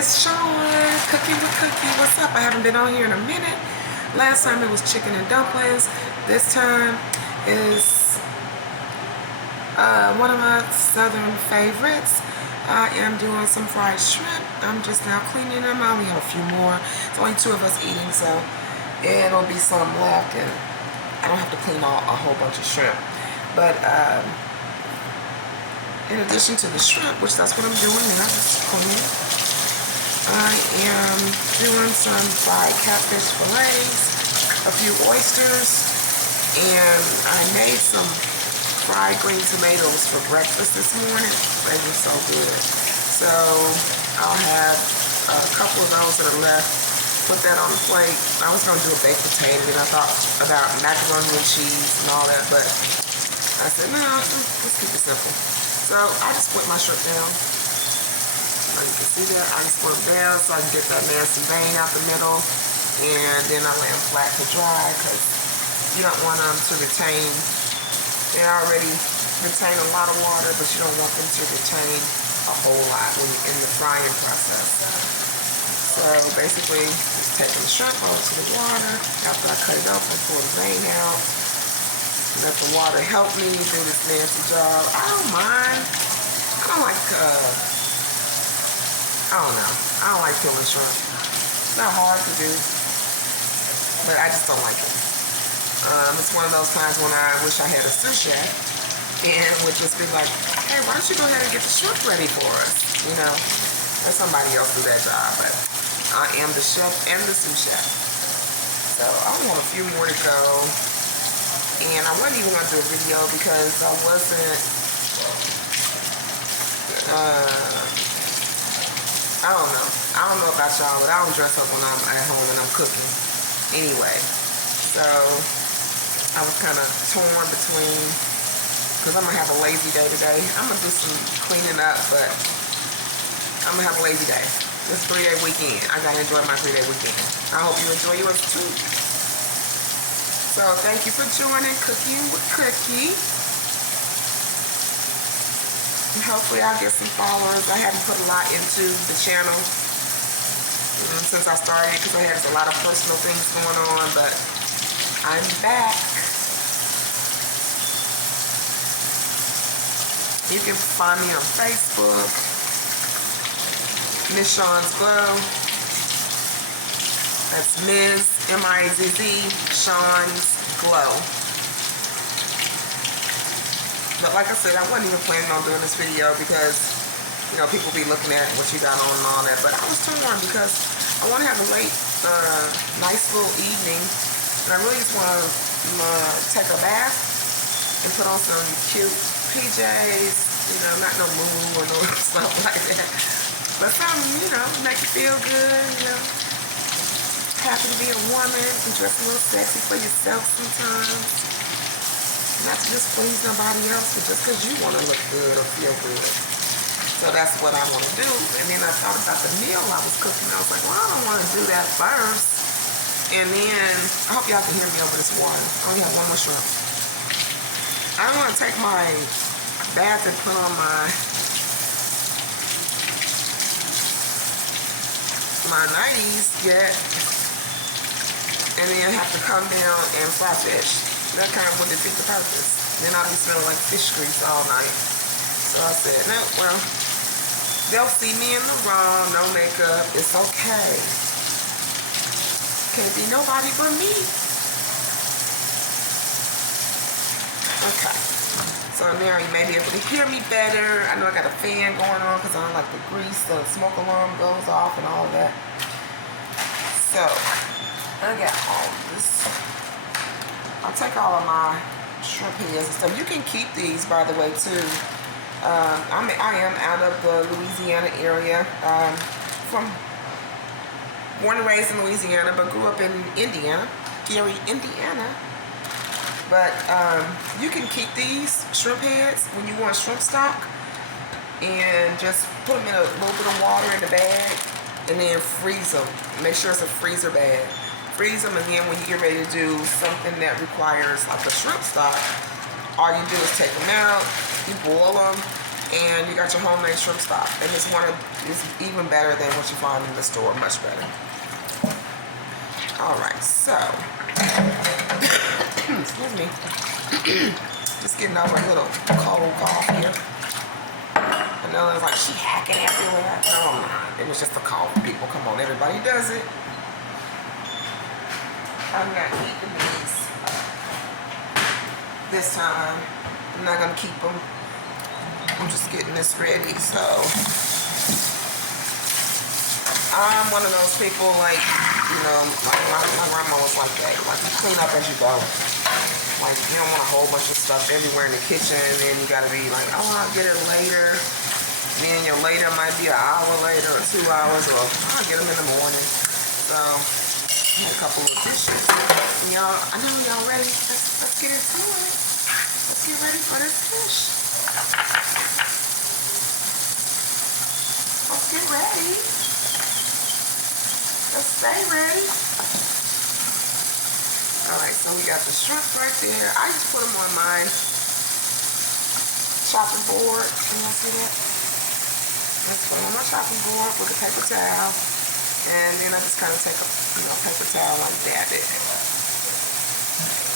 It's Sean, Cooking with Cookie. What's up? I haven't been on here in a minute. Last time it was chicken and dumplings. This time is one of my southern favorites. I am doing some fried shrimp. I'm just now cleaning them. I only have a few more. It's only 2 of us eating, so it'll be some left, and I don't have to clean a whole bunch of shrimp. But in addition to the shrimp, which that's what I'm doing now, just cleaning, I am doing some fried catfish fillets, a few oysters, and I made some fried green tomatoes for breakfast this morning. They were so good. So I'll have a couple of those that are left. Put that on the plate. I was going to do a baked potato, and I thought about macaroni and cheese and all that, but I said, no, let's keep it simple. So I just split my shrimp down. You can see that. I just split them down so I can get that nasty vein out the middle, and then I lay them flat to dry because you don't want them to retain. They already retain a lot of water, but you don't want them to retain a whole lot when you're in the frying process. So basically, just taking the shrimp over to the water. After I cut it open, pull the vein out. Let the water help me do this nasty job. I don't mind. I don't like, I don't know. I don't like peeling shrimp. It's not hard to do, but I just don't like it. It's one of those times when I wish I had a sous chef and would just be like, hey, why don't you go ahead and get the shrimp ready for us? You know, let somebody else do that job, but I am the chef and the sous chef. So I only want a few more to go. And I wasn't even going to do a video because I wasn't, I don't know. I don't know about y'all, but I don't dress up when I'm at home and I'm cooking anyway. So I was kind of torn between, because I'm going to have a lazy day today. I'm going to do some cleaning up, but I'm going to have a lazy day. This 3-day weekend. I got to enjoy my 3-day weekend. I hope you enjoy yours too. So thank you for joining Cooking with Cookie. And hopefully I'll get some followers. I haven't put a lot into the channel since I started because I had a lot of personal things going on, but I'm back. You can find me on Facebook, Miss Sean's Glow. That's Ms. M-I-Z-Z, Sean's Glow. But like I said, I wasn't even planning on doing this video because, you know, people be looking at what you got on and all that. But I was torn because I want to have a late, nice little evening. And I really just want to take a bath and put on some cute PJs. You know, not no moo or no stuff like that. But something, you know, make you feel good, you know. Happy to be a woman and dress a little sexy for yourself sometimes. Not to just please nobody else, but just because you want to look good or feel good. So that's what I want to do. And then I thought about the meal I was cooking. I was like, well, I don't want to do that first. And then, I hope y'all can hear me over this water. I only have one more shrimp. I don't want to take my bath and put on my nighties yet. And then have to come down and fry fish. That kind of would defeat the purpose. Then I'll be smelling like fish grease all night. So I said, no, well, they'll see me in the raw, no makeup. It's okay. Can't be nobody but me. Okay. So now you may be able to hear me better. I know I got a fan going on because I don't like the grease. The smoke alarm goes off and all of that. So I got all this. I'll take all of my shrimp heads and stuff. You can keep these, by the way, too. I am out of the Louisiana area. Born and raised in Louisiana, but grew up in Indiana, Gary, Indiana. But you can keep these shrimp heads when you want shrimp stock, and just put them in a little bit of water in the bag, and then freeze them. Make sure it's a freezer bag. Freeze them, and then when you get ready to do something that requires like a shrimp stock, all you do is take them out, you boil them, and you got your homemade shrimp stock. And it's one of It's even better than what you find in the store, much better. All right, so, excuse me, just getting over a little cold cough here. I know it's like she hacking everywhere. No, I'm not. It was just a cough. People, come on, everybody does it. I'm not keeping these this time. I'm not gonna keep them. I'm just getting this ready. So I'm one of those people, like, you know, my grandma was like that. Like, you clean up as you go. Like, you don't want a whole bunch of stuff everywhere in the kitchen, and then you gotta be like, oh, I'll get it later. And then your later might be an hour later or 2 hours, or I'll get them in the morning. So a couple of dishes. Y'all, I know y'all ready. Let's get into it. Let's get ready for this fish. Let's get ready. Let's stay ready. Alright, so we got the shrimp right there. I just put them on my chopping board. Can y'all see that? Let's put them on my chopping board with a paper towel. And then I just kind of take a paper towel like dab it.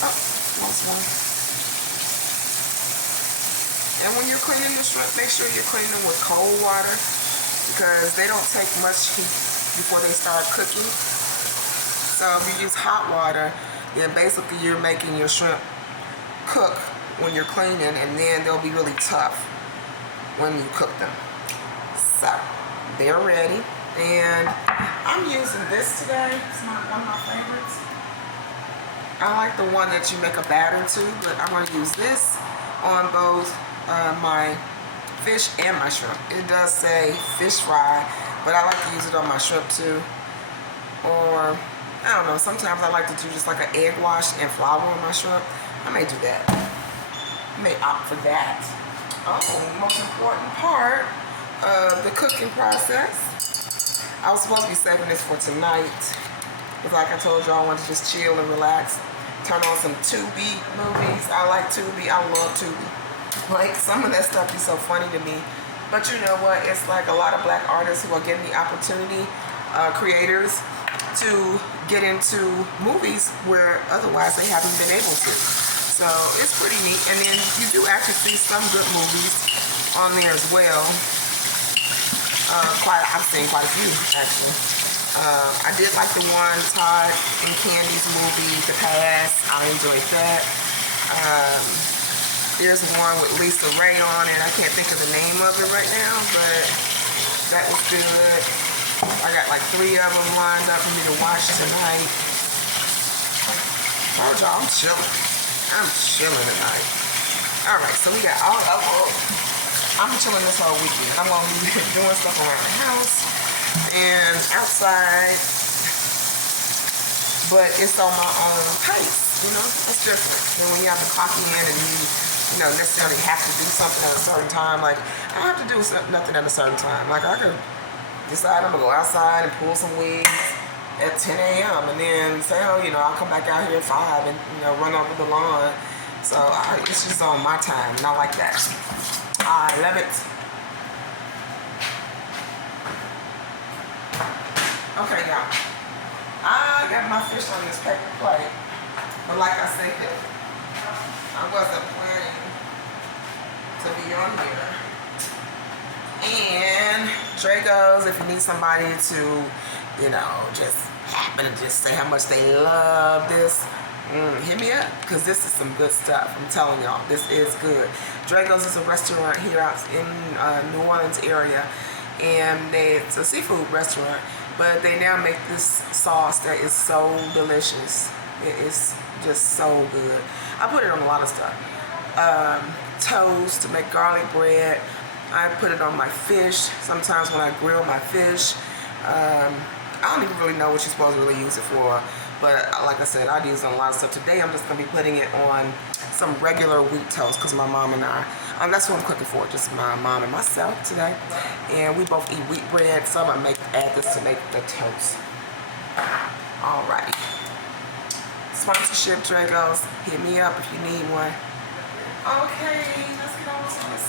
Oh, lost one. And when you're cleaning the shrimp, make sure you're cleaning them with cold water, because they don't take much heat before they start cooking. So if you use hot water, then basically you're making your shrimp cook when you're cleaning, and then they'll be really tough when you cook them. So they're ready. And I'm using this today. It's one of my favorites. I like the one that you make a batter to, but I'm going to use this on both my fish and my shrimp. It does say fish fry, but I like to use it on my shrimp too. Or, I don't know, sometimes I like to do just like an egg wash and flour on my shrimp. I may do that. I may opt for that. Oh, most important part of the cooking process. I was supposed to be saving this for tonight, because like I told you, I wanted to just chill and relax, turn on some Tubi movies. I like Tubi. I love Tubi. Like, some of that stuff is so funny to me. But you know what? It's like a lot of black artists who are getting the opportunity, creators, to get into movies where otherwise they haven't been able to. So it's pretty neat. And then you do actually see some good movies on there as well. I've seen quite a few, actually. I did like the one Todd and Candy's movie, The Past. I enjoyed that. There's one with Lisa Ray on it. I can't think of the name of it right now, but that was good. I got like 3 of them lined up for me to watch tonight. Oh, y'all, I'm chilling. I'm chilling tonight. All right, so we got all of I'm chilling this whole weekend. I'm going to be doing stuff around the house and outside, but it's on my own pace, you know? It's different than when you have to clock in and you know, necessarily have to do something at a certain time. Like, I don't have to do nothing at a certain time. Like, I could decide I'm going to go outside and pull some weeds at 10 a.m. and then say, oh, you know, I'll come back out here at 5 and, you know, run over the lawn. So it's just on my time, not like that. I love it. Okay, y'all. I got my fish on this paper plate. But like I said, I wasn't planning to be on here. And Dragos, if you need somebody to, you know, just happen to just say how much they love this, hit me up, because this is some good stuff. I'm telling y'all, this is good. Dragos is a restaurant here out in New Orleans area, and it's a seafood restaurant, but they now make this sauce that is so delicious. It is just so good. I put it on a lot of stuff. Toast to make garlic bread. I put it on my fish. Sometimes when I grill my fish, I don't even really know what you're supposed to really use it for. But like I said, I use it on a lot of stuff. Today I'm just going to be putting it on some regular wheat toast, because my mom and I, that's what I'm cooking for, just my mom and myself today. And we both eat wheat bread, so I'm going to add this to make the toast. Alrighty. Sponsorship, Dragos, hit me up if you need one. Okay, let's get on to this.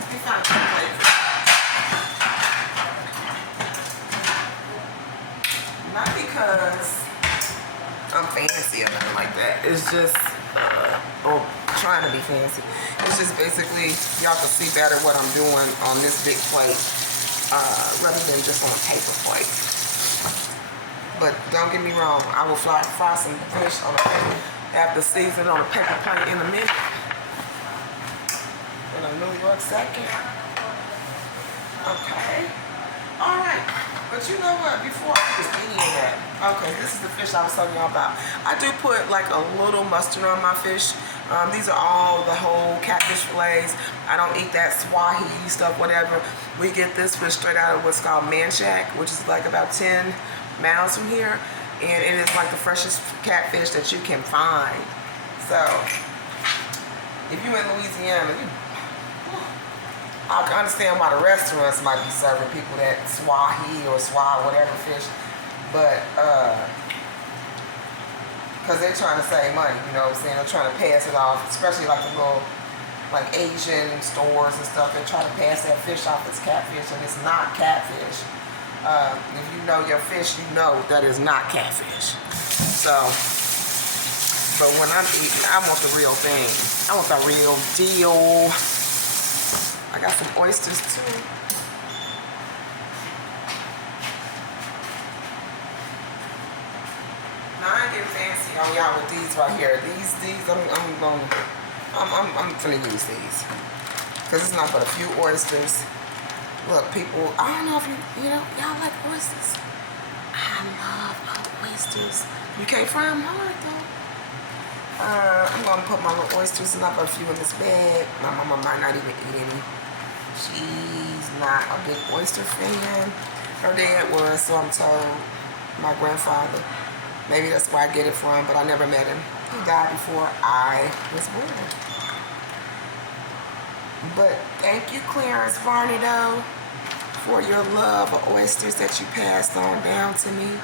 Let me find some plates. fancy or nothing like that. It's just, or trying to be fancy. It's just basically, y'all can see better what I'm doing on this big plate, rather than just on a paper plate. But don't get me wrong, I will fry some fish on a paper, have the seasoning on a paper plate in a minute. In a New York second. Okay. Alright. But you know what? Before I do any of that, okay, this is the fish I was telling y'all about. I do put like a little mustard on my fish. These are all the whole catfish fillets. I don't eat that Swahili stuff, whatever. We get this fish straight out of what's called Manchac, which is like about 10 miles from here. And it is like the freshest catfish that you can find. So, if you're in Louisiana, I can understand why the restaurants might be serving people that Swahili or whatever fish, but because they're trying to save money, you know what I'm saying? They're trying to pass it off, especially like the little like Asian stores and stuff. They try to pass that fish off as catfish, and it's not catfish. If you know your fish, you know that is not catfish. So, but when I'm eating, I want the real thing. I want the real deal. I got some oysters too. Now I ain't getting fancy on y'all with these right here. These I'm finna use these because it's not but a few oysters. Look, people, I don't know if you know, y'all like oysters. I love oysters. You can't fry them hard though. I'm gonna put my little oysters and I put a few in this bag. My mama might not even eat any. She's not a big oyster fan. Her dad was, so I'm told. My grandfather. Maybe that's where I get it from, but I never met him. He died before I was born. But thank you, Clarence Varnado, for your love of oysters that you passed on down to me.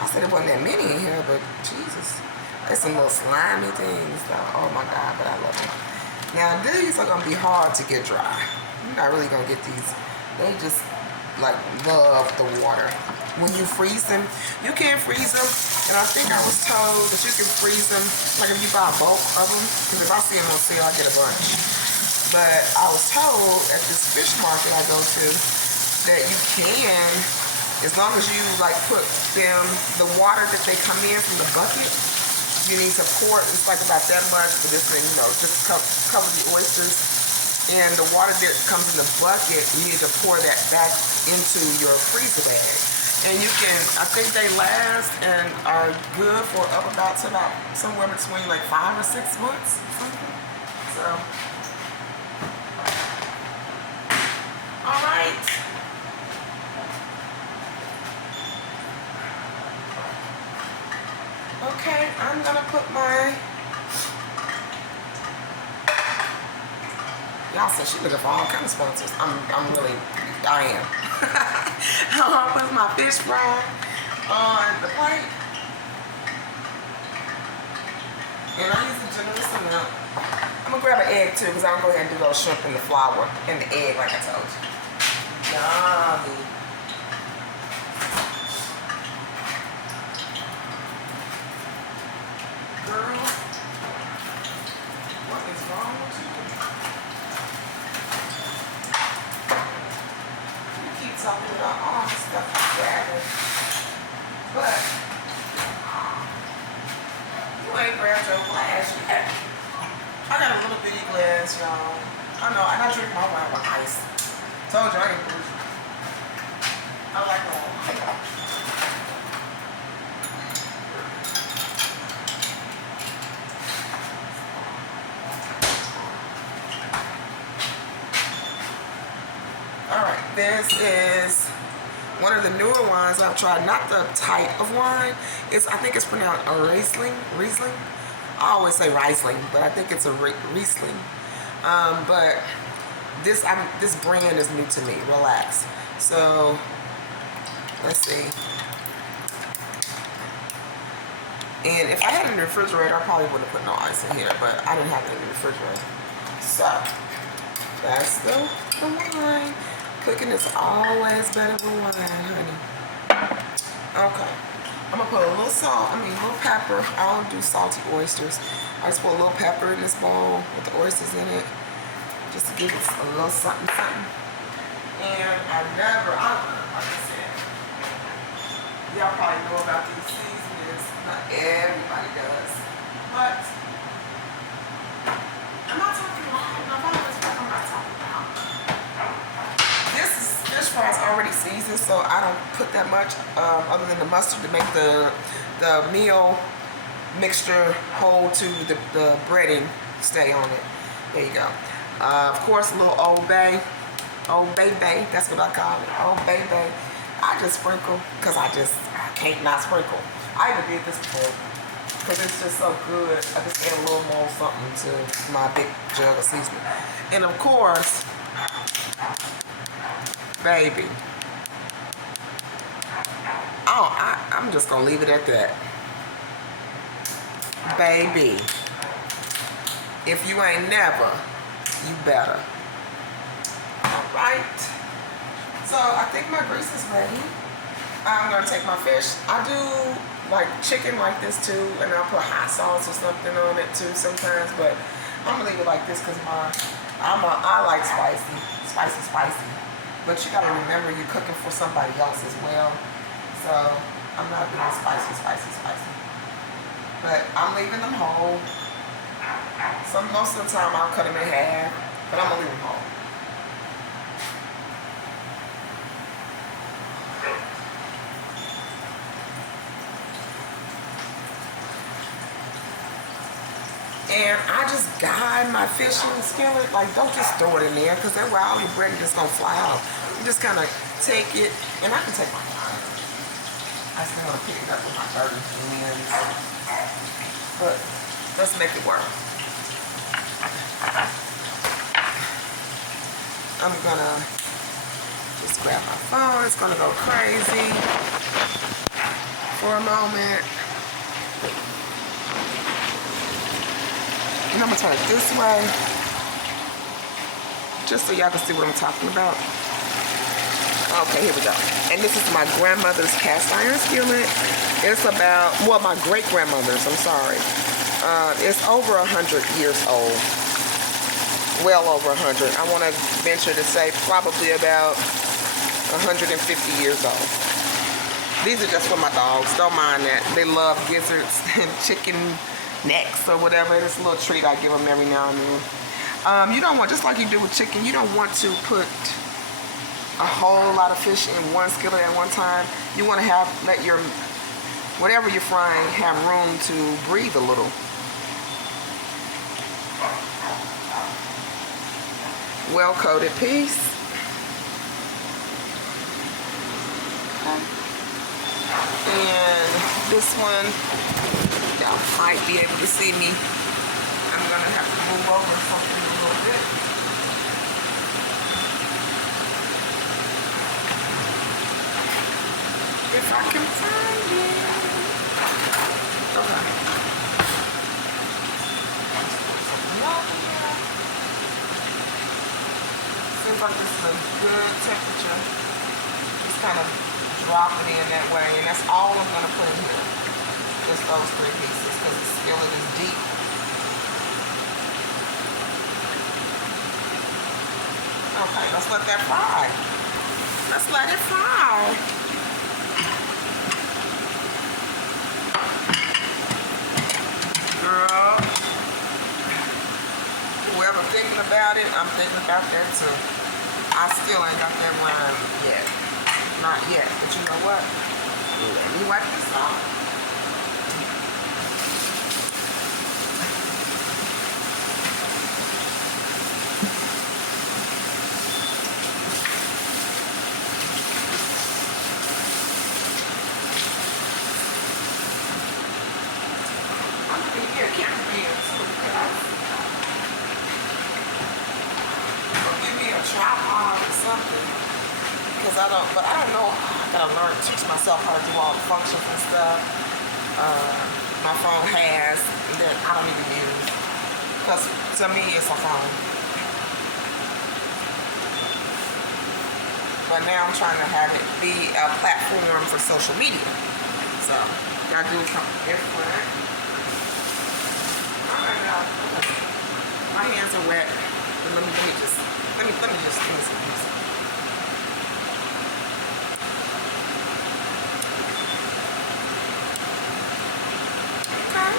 I said it wasn't that many in here, but Jesus. There's some little slimy things, though. Oh my God, but I love them. Now, these are going to be hard to get dry. You're not really going to get these. They just, like, love the water. When you freeze them, you can freeze them. And I think I was told that you can freeze them, like if you buy a bulk of them. Because if I see them on sale, I get a bunch. But I was told at this fish market I go to that you can, as long as you, like, put them, the water that they come in from the bucket, you need to pour it. It's like about that much for this thing, you know, just cover the oysters. And the water that comes in the bucket, you need to pour that back into your freezer bag. And you can, I think they last and are good for up about to about somewhere between like 5 or 6 months. So, all right. Okay, I'm gonna put my, y'all said she looking for all kind of sponsors. I am. I'm gonna put my fish fry on the plate. And I use a generous amount. I'm gonna grab an egg too, because I'm gonna go ahead and do those shrimp in the flour and the egg like I told you. Yummy. Girl, what is wrong with you? You keep talking about all this stuff you gathered, but you ain't grabbed your glass yet. I got a little bitty glass, y'all. I know, and I drink my wine with ice. Told you I ain't bougie. I like wine. Alright, this is one of the newer wines I've tried. Not the type of wine. I think it's pronounced a Riesling. Riesling? I always say Riesling, but I think it's a Riesling. But this brand is new to me. Relax. So, let's see. And if I had it in the refrigerator, I probably wouldn't have put no ice in here, but I didn't have it in the refrigerator. So, that's the wine. Cooking is always better than wine, honey. Okay. I'm gonna put a little salt, a little pepper. I don't do salty oysters. I just put a little pepper in this bowl with the oysters in it, just to give it a little something, something. And I don't know, like I said, y'all probably know about these seasonings. Not everybody does, but I'm not talking about. I'm not talking about. This is fish fries already seasoned, so I don't put that much other than the mustard to make the meal mixture hold to the breading stay on it. There you go. Of course, a little Old Bay. Old Bay, that's what I call it. Old Bay. I just sprinkle because I can't not sprinkle. I even did this before because it's just so good. I just add a little more something to my big jug of seasoning. And of course, baby, I'm just gonna leave it at that. Baby, if you ain't never, you better. Alright, so I think my grease is ready. I'm gonna take my fish. I do like chicken like this too, and I'll put hot sauce or something on it too sometimes, but I'm gonna leave it like this because I like spicy. But you gotta remember you're cooking for somebody else as well, so I'm not doing spicy. But I'm leaving them whole. Most of the time I'll cut them in half, but I'm gonna leave them whole. And I just guide my fish in the skillet. Like, don't just throw it in there, because that's where all your bread is just gonna fly out. You just kind of take it, and I can take my time. I still want to pick it up with my dirty hands, but let's make it work. I'm gonna just grab my phone. It's gonna go crazy for a moment. And I'm gonna turn it this way, just so y'all can see what I'm talking about. Okay, here we go. And this is my grandmother's cast iron skillet. It's about, well, my great-grandmother's, I'm sorry. It's over 100 years old. Well over 100. I want to venture to say probably about 150 years old. These are just for my dogs. Don't mind that. They love gizzards and chicken necks or whatever. It's a little treat I give them every now and then. You don't want, just like you do with chicken, you don't want to put a whole lot of fish in one skillet at one time. You want to let your, whatever you're frying, have room to breathe a little. Well-coated piece. Okay. And this one, y'all might be able to see me. I'm gonna have to move over something a little bit. If I can find it. Okay. Seems like this is a good temperature. Just kind of drop it in that way, and that's all I'm gonna put in here. Just those 3 pieces, because the skillet is deep. Okay, let's let that fry. Let's let it fry. Girl, whoever thinking about it, I'm thinking about that too. I still ain't got that rhyme yet. Not yet, but you know what? Let me wipe this off. Tripod or something, because I don't know. I gotta teach myself how to do all the functions and stuff. My phone has that I don't even use, because to me it's a phone. But now I'm trying to have it be a platform for social media. So, gotta do something different. Alright, y'all. My hands are wet. But let me see. Okay.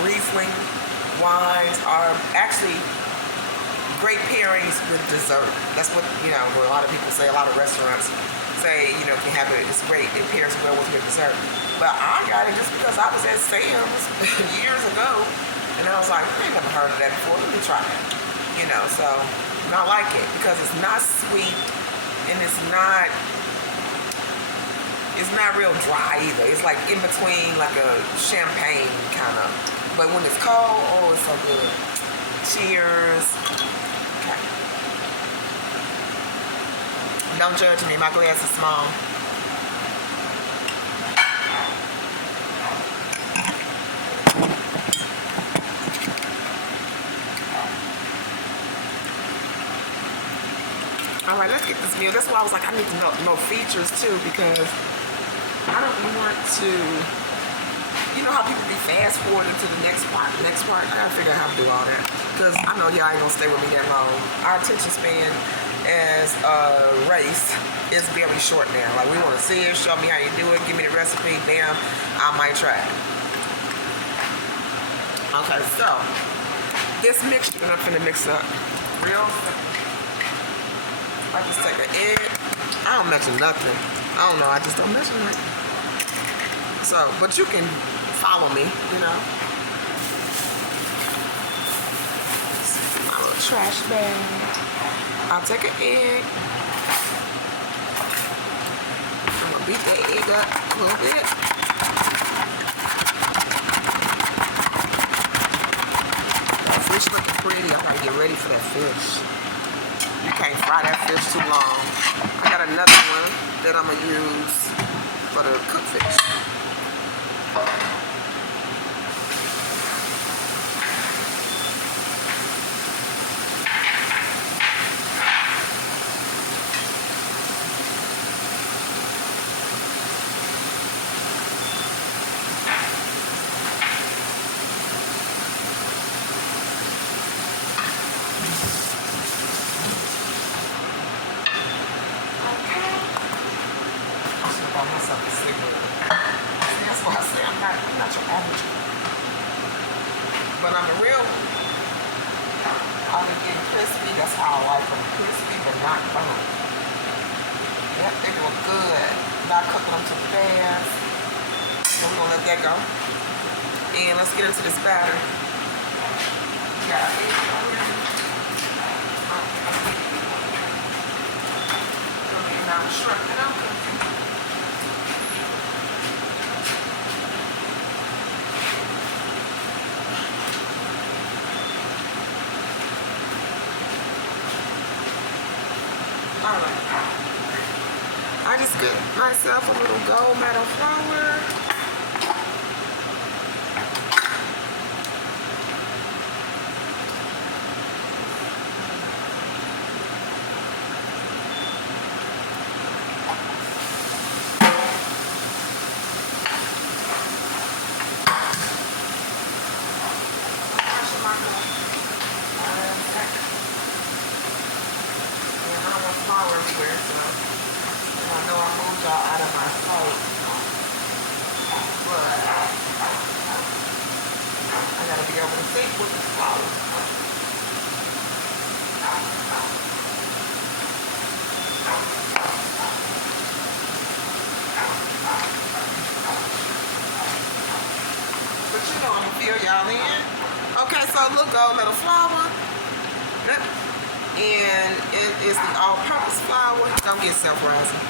Riesling wines are actually great pairings with dessert. That's what, what a lot of people say, a lot of restaurants say, can have it, it's great, it pairs well with your dessert. But I got it just because I was at Sam's years ago, and I was like, I ain't never heard of that before, let me try it. So, and I like it because it's not sweet, and it's not real dry either. It's like in between, like a champagne kind of. But when it's cold, oh, it's so good. Cheers. Okay. Don't judge me. My glass is small. All right, let's get this meal. That's why I was like, I need to know features too, because I don't want to, how people be fast forwarding to the next part. I gotta figure out how to do all that, because I know y'all ain't gonna stay with me that long. Our attention span as a race is very short now. Like, we want to see it, show me how you do it, give me the recipe, bam, I might try it. Okay, so this mixture that I'm finna mix up real simple. I just take an egg. I don't mention nothing. I don't know, I just don't mention it. So, but you can follow me, My little trash bag. I'll take an egg. I'm gonna beat that egg up a little bit. That fish looking pretty. I gotta get ready for that fish. You can't fry that fish too long. I got another one that I'm gonna use for the cooked fish. I'm not your average. But I'm a real one. I'm getting crispy. That's how I like them. Crispy, but not burnt. Yep, they look good. Not cooking them too fast. So we're gonna let that go. And let's get into this batter. Got it already. Now I'm shrimp that I'm cooking. Alright. I just get myself a little gold medal flour. Everywhere, so I know I moved y'all out of my sight, but I gotta be able to think with this flour. But I'm gonna fill y'all in. Okay, so look, gold little flour. And it is the all-purpose flour. Don't get self-rising.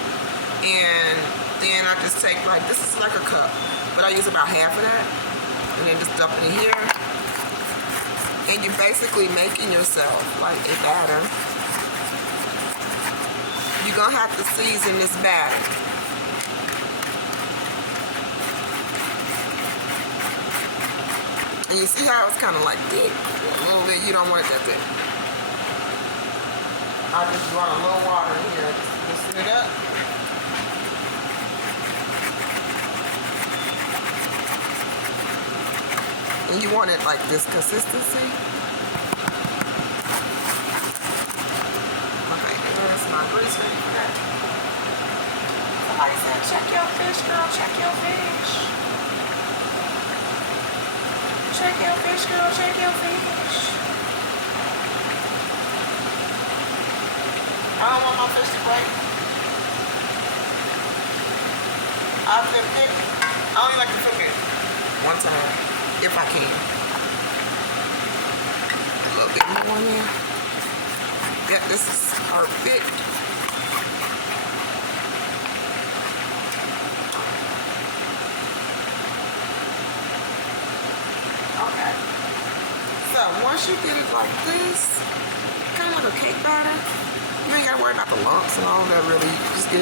And then I just take, like, this is like a cup, but I use about half of that, and then just dump it in here. And you're basically making yourself like a batter. You're gonna have to season this batter. And you see how it's kind of like thick a little bit. You don't want it that thick. I'll just run a little water in here, just loosen it up. And you want it like this consistency. Okay, here's my grease ready for that. Somebody said, check your fish, girl, check your fish. Check your fish, girl, check your fish. I don't want my fish to break. I'll cook it. I only like to cook it one time, if I can. A little bit more in there. Yeah, this is perfect. Okay. So once you get it like this, kind of like a cake batter, you ain't gotta worry about the lumps and all that really. Just get